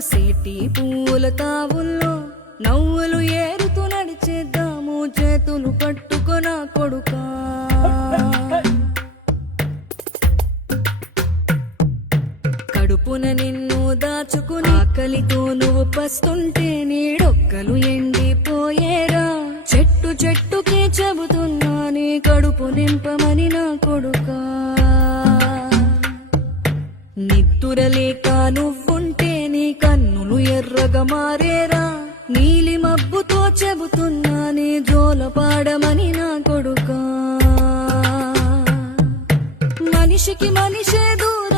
పూసేటి పూల తావుల్లో నవ్వులు ఏరుతూ నడిచేద్దాము చేతులు పట్టుకొన కొడుకా. కడుపున నిన్ను దాచుకుని ఆకలితో నువ్వు పస్తుంటే నీడొక్కలు ఎండిపోయేరా. చెట్టు చెట్టుకే చెబుతున్నా నీ కడుపు నింపమని నా కొడుకా. నిద్దురలేక నువ్వుంటే నీ కన్నులు ఎర్రగా మారేరా. నీలి మబ్బుతో చెబుతున్నా నీ జోల పాడమని నా కొడుకా. మనిషికి మనిషే దూరం